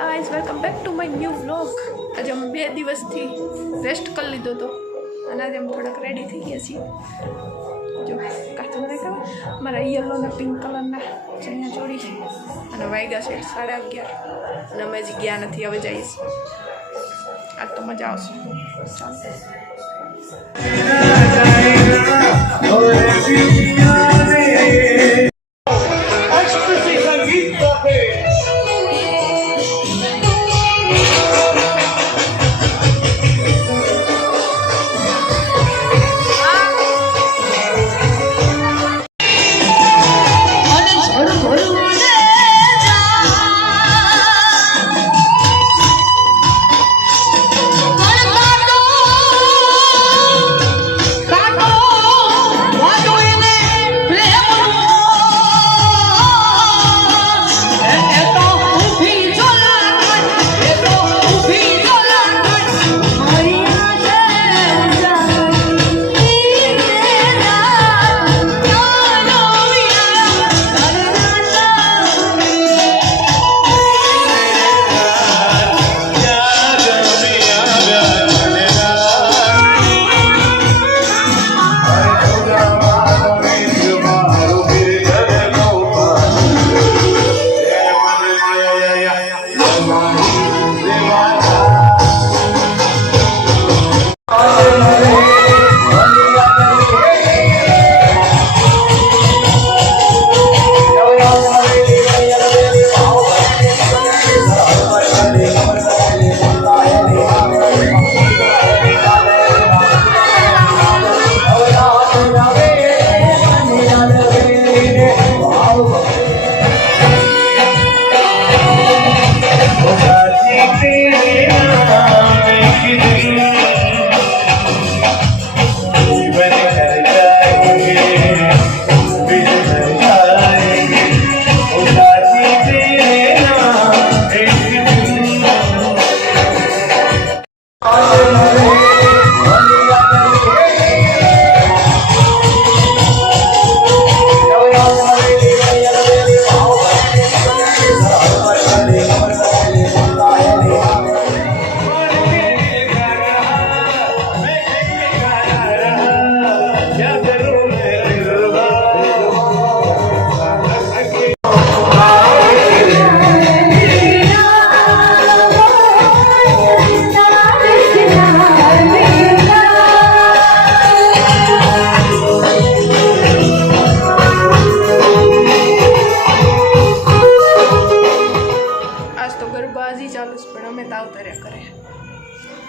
Guys welcome back to my new vlog. આજે અમે 2 દિવસથી રેસ્ટ કરી લીધો હતો અને આજે અમે થોડાક રેડી થઈ ગયા છીએ। જો કાચું દેખાવ મારા યલો ને પિંક કલરના ચણિયા ચોળી છે અને વાગ્યા છે 11:30 અને અમે હજી ગયા નથી, હવે જઈશ। આજ તો મજા આવશે।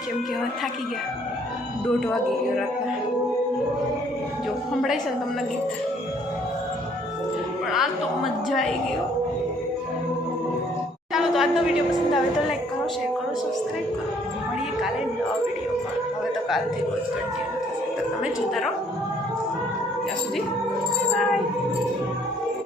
કેમ કે હવે થાકી ગયા, 1:30 વાગી ગયો રાતના। જો સંભળાય છે ને તમને ગીત, પણ આ તો મજા આવી ગયો। ચાલો તો આજનો વિડીયો પસંદ આવે તો લાઈક કરો, શેર કરો, સબસ્ક્રાઈબ કરો। મળીએ કાલે નવા વિડીયોમાં। હવે તો કાલથી રોજ કન્ટિન્યુ થશે, તો તમે જોતા રહો। ત્યાં સુધી બાય।